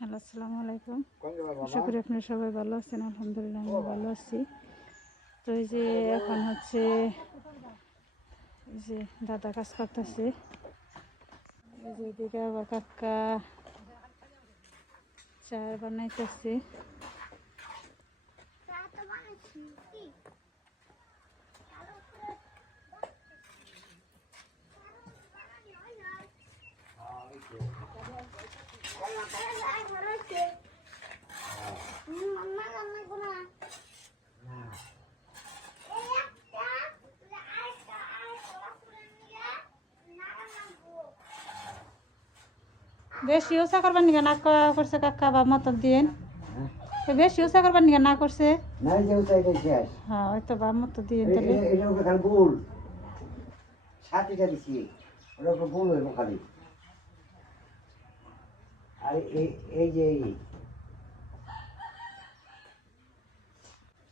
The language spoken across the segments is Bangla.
হ্যালো, আসসালামু আলাইকুম। আশা করি আপনারা সবাই ভালো আছেন। আলহামদুলিল্লাহ আমি ভালো আছি। তো এই যে এখন হচ্ছে এই যে দাদা কাজ করতেছে, এই যে এদিকে আবার কাকা চা বানাইতেছে। বেশি উঁচা করবার নিকে না করছে কাকা বা মতন দিন, বেশি উঁচা করবার নিকে না করছে। হ্যাঁ ওই তো বা মতো দিয়ে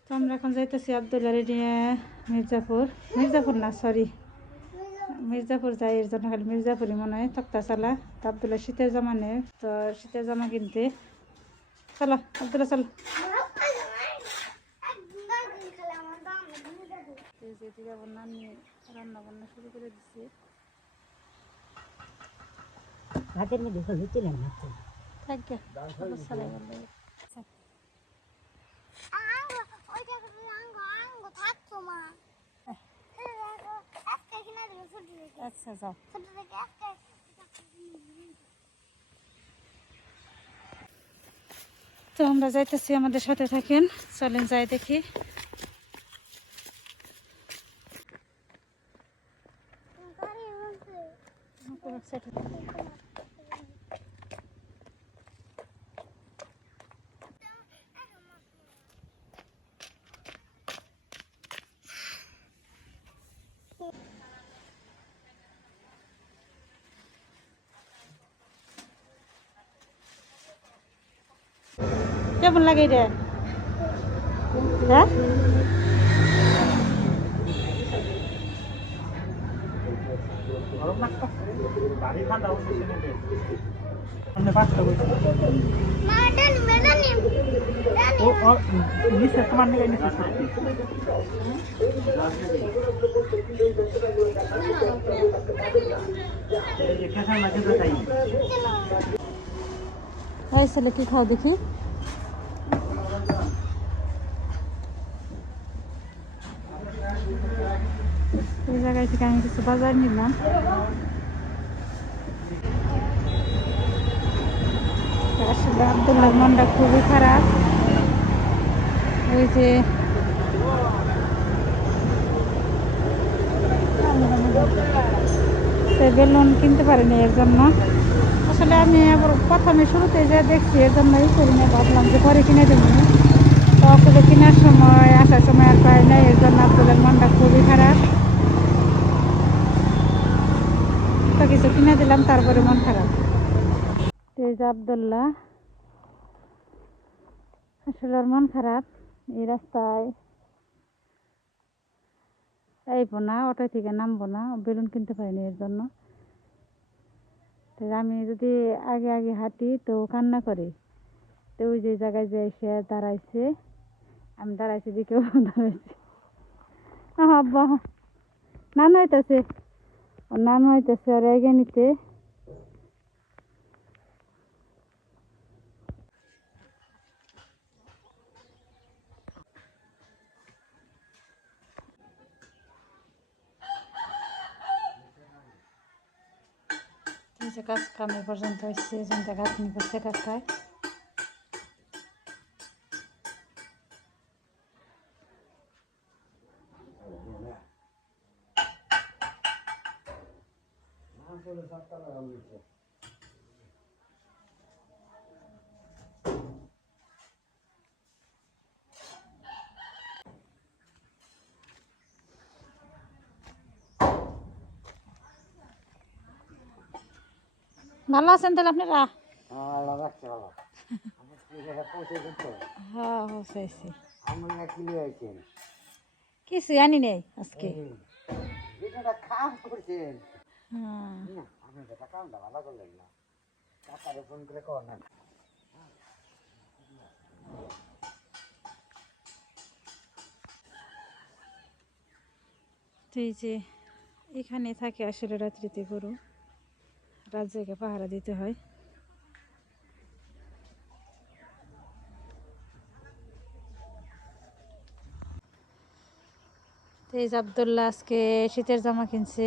তো আমরা এখন যাইতেছি আবদুল্লাহ নিয়ে মির্জাপুর না সরি মির্জাপুর যাই, এর জন্য খালি মির্জাপুরই মনে হয় তক্তা চালা। তো আবদুল্লাহ শীতের জামা নেই, তো শীতের জামা কিনতে চলো আবদুল্লাহ চলো। রান্না বান্না শুরু করে দিচ্ছে। ভাতের মধ্যে হলুদ দিলাম না তো। থাকবে সালাই ভালো লাগে। আচ্ছা যাও। তো আমরা যাইতেছি, আমাদের সাথে থাকেন, চলেন যাই দেখি। কেমন লাগে রে? হ্যাঁ ছেলে কি খাও দেখি। এই জায়গায় থেকে আমি কিছু বাজার নিলাম। আসলে আবদুল্লাহর মনটা খুবই খারাপ। ওই যে সে বেলুন কিনতে পারিনি, এর জন্য আসলে আমি আবার প্রথমে শুরুতে যে দেখছি এর জন্য এই করি না, ভাবলাম যে পরে কিনে দেবো। তো আসলে কেনার সময় আসার সময় আর পাই না, এর জন্য আবদুল্লাহর মনটা খুবই খারাপ। তো কিছু কিনে দিলাম, তারপরে মন খারাপ। এই যে আবদুল্লাহ আসলে ওর মন খারাপ। এই রাস্তায় যাইবো না, অটো থেকে নামবো না, বেলুন কিনতে পারিনি এর জন্য। আমি যদি আগে আগে হাঁটি তো কান্না করে। তো ওই যে জায়গায় যে এসে দাঁড়াইছে, আমি দাঁড়াইছি দিকেও দাঁড়াইছি। নান হইতেছে, ওর নান হইতেছে ওর এগে নিতে। কাজ কাম এ পর্যন্ত হচ্ছে, যেটা গাঁথনি করছে কাকায়। ভালো আছেন তাহলে আপনারা? হ্যাঁ পৌঁছাইছি। কিছু আনি নেই আজকে। তো এই যে এখানে থাকে আসলে রাত্রিতে গরু, রাত জেগে পাহারা দিতে হয়। তো এই যে আব্দুল্লাহ আজকে শীতের জামা কিনছে,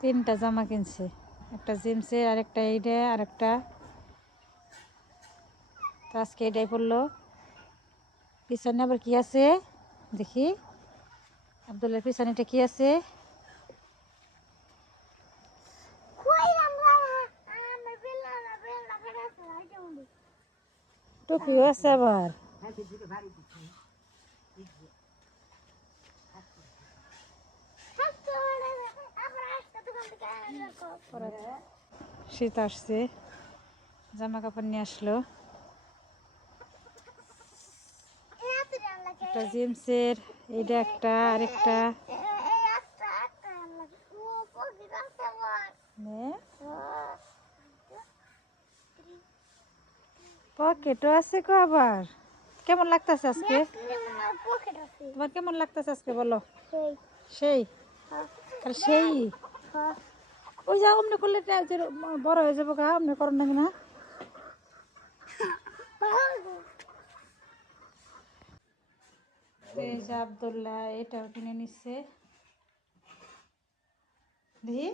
3টা জামা কিনছে, একটা জিন্সের, আরেকটা এইটা, আরেকটা। তো আজকে এটাই পরলো। পিছনে আবার কি আছে দেখি, আব্দুল্লাহর পিছনেটা কি আছে? টুপিও আছে আবার। শীত আসছে, জামা কাপড় নিয়ে আসলো। একটা জিন্সের, এইটা একটা, আরেকটা। পকেটও আছে গো আবার। কেমন লাগতেছে আজকে? তোমার কেমন লাগতেছে আজকে বলো? সেই খালি সেই। ওই যা অমনি করলে বড় হয়ে যাবো গা, অমনি করেন নাকি না? এই যে আব্দুল্লাহ এটাও কিনে নিচ্ছে। দেখি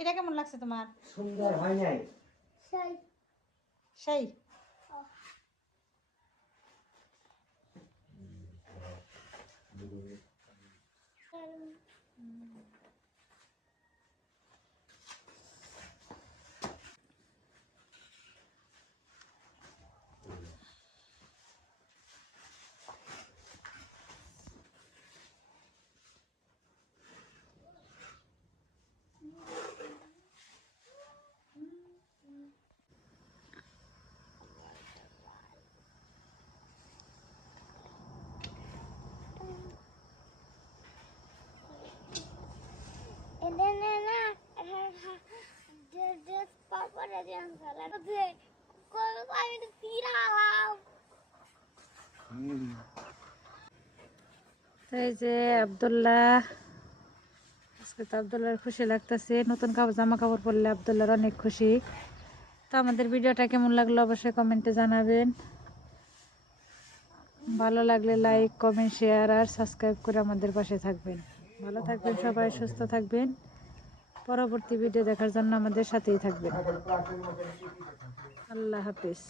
এটা কেমন লাগছে তোমার? সুন্দর হয় নাই। সেই এই যে আব্দুল্লাহ, আজকে তো আব্দুল্লাহর খুশি লাগতেছে, নতুন জামা কাপড় পরলে আব্দুল্লাহর অনেক খুশি। তো আমাদের ভিডিওটা কেমন লাগলো অবশ্যই কমেন্টে জানাবেন। ভালো লাগলে লাইক, কমেন্ট, শেয়ার আর সাবস্ক্রাইব করে আমাদের পাশে থাকবেন। ভালো থাকবেন সবাই, সুস্থ থাকবেন। পরবর্তী ভিডিও দেখার জন্য আমাদের সাথেই থাকবেন। আল্লাহ হাফিজ।